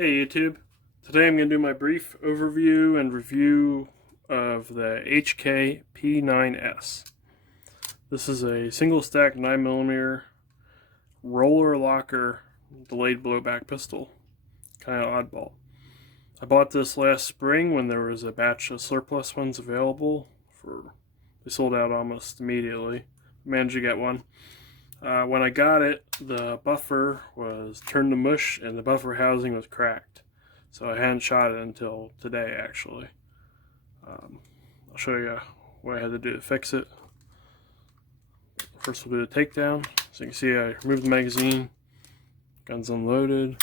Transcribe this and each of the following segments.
Hey YouTube, today I'm going to do my brief overview and review of the HK P9S. This is a single stack 9mm roller locker delayed blowback pistol, kind of oddball. I bought this last spring when there was a batch of surplus ones available. They sold out almost immediately. Managed to get one. When I got it, the buffer was turned to mush and the buffer housing was cracked. So I hadn't shot it until today, actually. I'll show you what I had to do to fix it. First we'll do the takedown. So you can see I removed the magazine, gun's unloaded.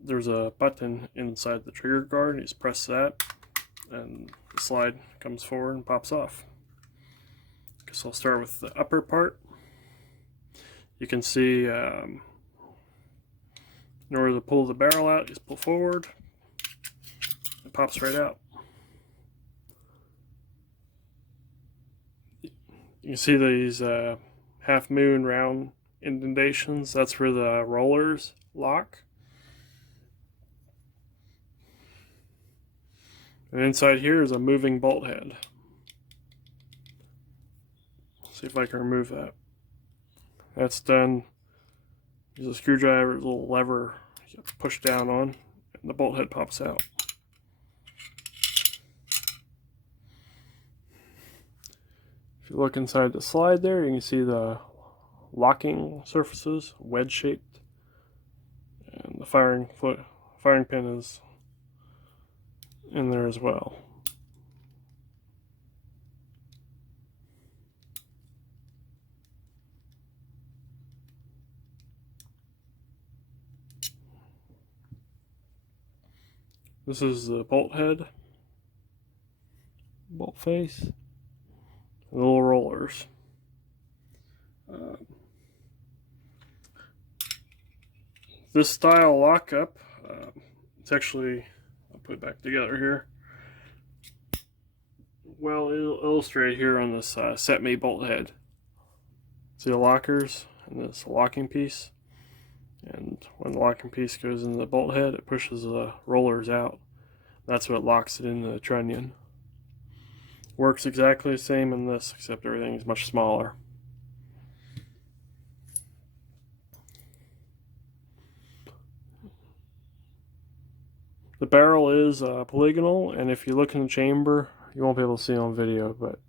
There's a button inside the trigger guard, you just press that and the slide comes forward and pops off. Guess I'll start with the upper part. You can see in order to pull the barrel out, just pull forward. It pops right out. You can see these half moon round indentations. That's where the rollers lock. And inside here is a moving bolt head. See if I can remove that. That's done. There's a screwdriver, a little lever you push down on, and the bolt head pops out. If you look inside the slide there, you can see the locking surfaces, wedge shaped, and the firing pin is in there as well. This is the bolt head, bolt face, and the little rollers. This style lockup, it's actually, I'll put it back together here. Well, it'll illustrate here on this set me bolt head. See the lockers and this locking piece. And when the locking piece goes into the bolt head, it pushes the rollers out. That's what locks it into the trunnion. Works exactly the same in this, except everything is much smaller. The barrel is polygonal, and if you look in the chamber, you won't be able to see it on video, but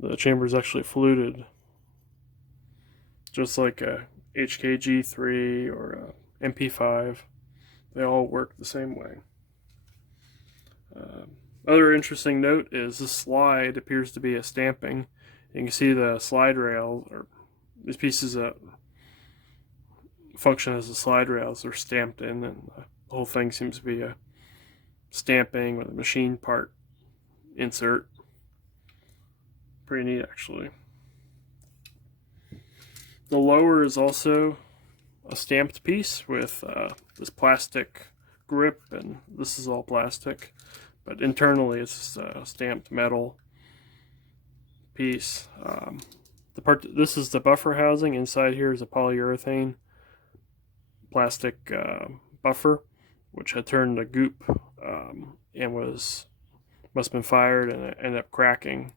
the chamber is actually fluted, just like a HK G3 or a MP5. They all work the same way. Other interesting note is this slide appears to be a stamping. You can see the slide rail, or these pieces that function as the slide rails, are stamped in, and the whole thing seems to be a stamping with a machine part insert. Pretty neat, actually. The lower is also a stamped piece with this plastic grip, and this is all plastic, but internally it's just a stamped metal piece. This is the buffer housing. Inside here is a polyurethane plastic buffer, which had turned to goop and must have been fired, and it ended up cracking.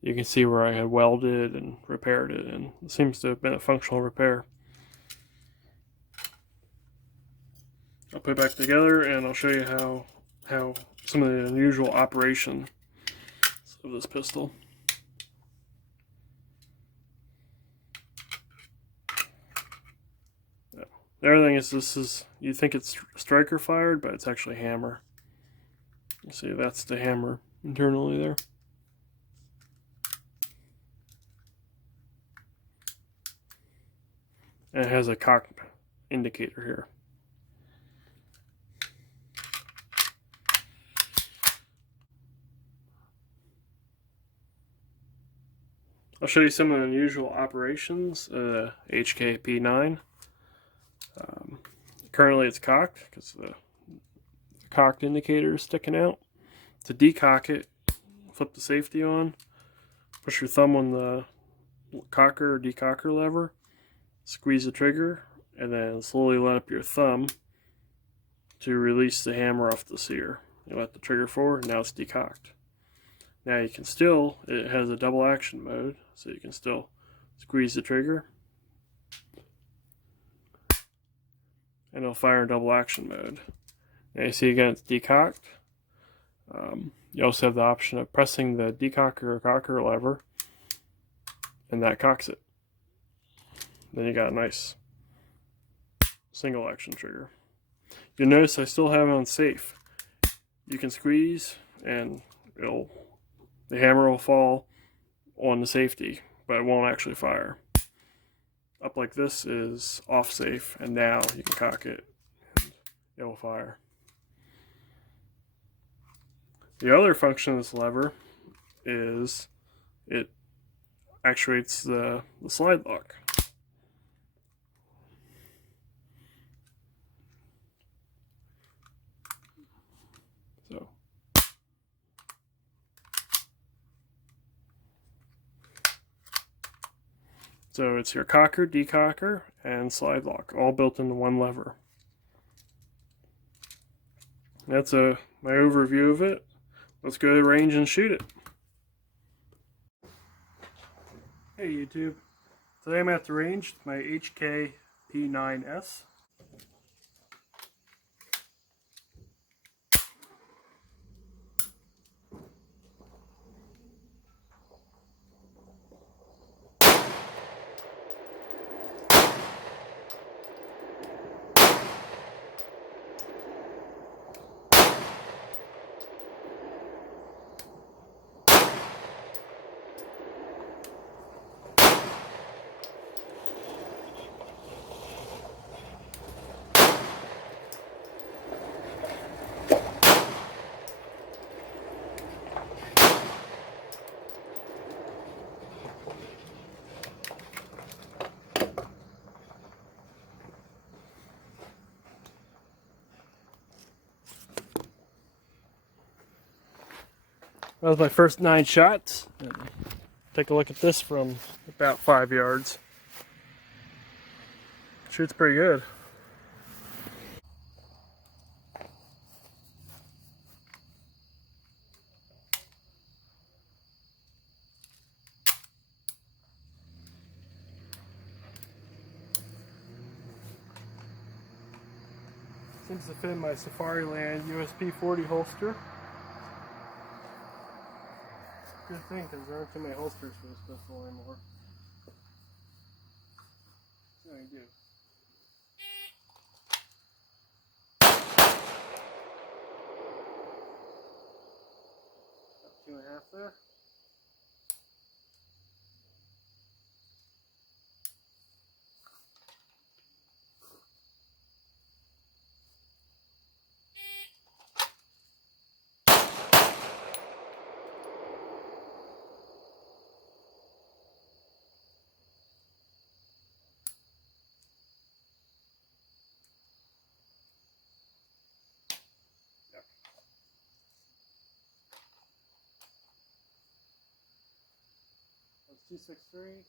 You can see where I had welded and repaired it, and it seems to have been a functional repair. I'll put it back together and I'll show you how some of the unusual operation of this pistol. The other thing is, you think it's striker fired, but it's actually hammer. You see, that's the hammer internally there. And it has a cock indicator here. I'll show you some of the unusual operations of the HK P9. Currently it's cocked because the cocked indicator is sticking out. To decock it, flip the safety on, push your thumb on the cocker or decocker lever, squeeze the trigger, and then slowly let up your thumb to release the hammer off the sear. You let the trigger forward, now it's decocked. Now you can still, it has a double action mode, so you can still squeeze the trigger and it'll fire in double action mode. Now you see again it's decocked. You also have the option of pressing the decocker or cocker lever, and that cocks it. Then you got a nice single action trigger. You'll notice I still have it on safe. You can squeeze and the hammer will fall on the safety, but it won't actually fire. Up like this is off safe, and now you can cock it and it will fire. The other function of this lever is it actuates the slide lock. So it's your cocker, decocker, and slide lock, all built into one lever. That's my overview of it. Let's go to the range and shoot it. Hey YouTube, today I'm at the range with my HK P9S. That was my first 9 shots. Take a look at this from about 5 yards. Shoots pretty good. Seems to fit in my Safariland USP 40 holster. Good thing, because there aren't too many holsters for this pistol anymore. So you do. About 2.5 there. That's 263.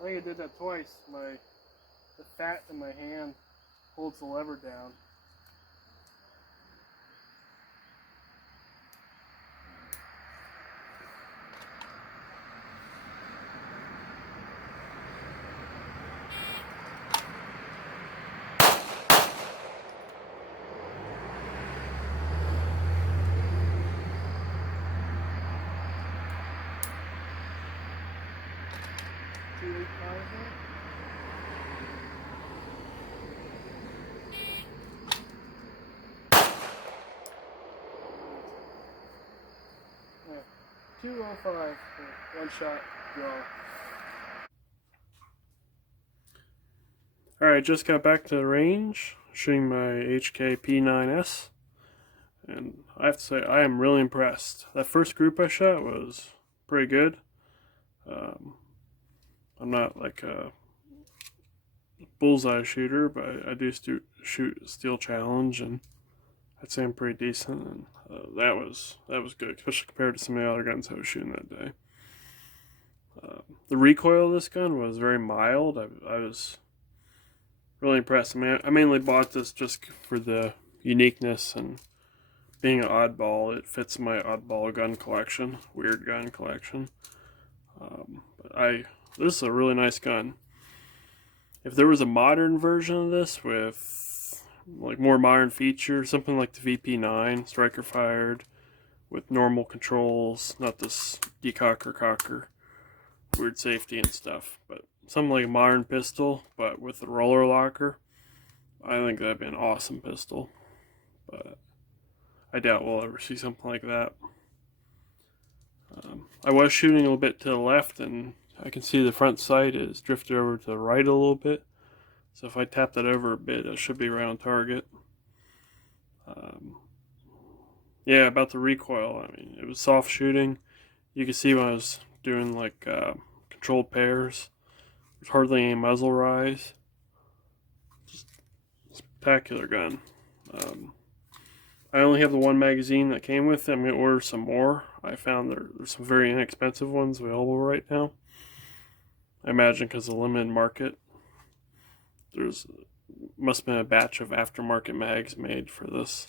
I think I did that twice. The fat in my hand holds the lever down. Yeah, 205 for 1 shot draw. Alright, just got back to the range, shooting my HK P9S, and I have to say, I am really impressed. That first group I shot was pretty good. I'm not like a bullseye shooter, but I do shoot Steel Challenge, and I'd say I'm pretty decent. And that was good, especially compared to some of the other guns I was shooting that day. The recoil of this gun was very mild. I was really impressed. I mean, I mainly bought this just for the uniqueness and being an oddball. It fits my oddball gun collection, weird gun collection. This is a really nice gun. If there was a modern version of this with like more modern features, something like the VP9 striker fired with normal controls, not this decocker weird safety and stuff, but something like a modern pistol but with a roller locker, I think that'd be an awesome pistol. But I doubt we'll ever see something like that. I was shooting a little bit to the left, and I can see the front sight is drifted over to the right a little bit. So if I tap that over a bit, it should be right on target. Yeah, about the recoil, I mean, it was soft shooting. You can see when I was doing like controlled pairs, there's hardly any muzzle rise. Just spectacular gun. I only have the one magazine that came with it. I'm going to order some more. I found there's some very inexpensive ones available right now. I imagine because of the limited market. Must have been a batch of aftermarket mags made for this.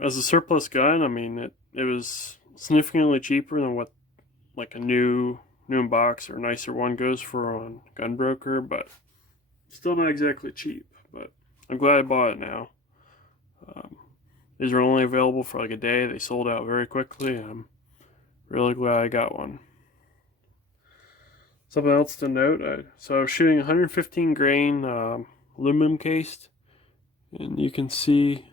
As a surplus gun, I mean, it was significantly cheaper than what like a new in box or nicer one goes for on Gunbroker, but still not exactly cheap. But I'm glad I bought it now. These are only available for like a day. They sold out very quickly, and I'm really glad I got one. Something else to note, so I was shooting 115 grain aluminum cased, and you can see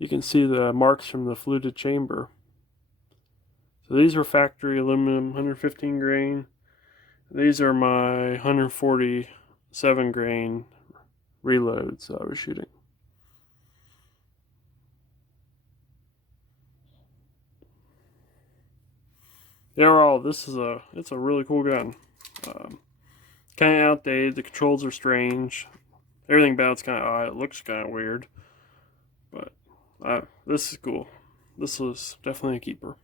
the marks from the fluted chamber. So these are factory aluminum 115 grain. These are my 147 grain reloads I was shooting. Overall, it's a really cool gun. Kind of outdated. The controls are strange. Everything about it's kind of odd. It looks kind of weird. But this is cool. This is definitely a keeper.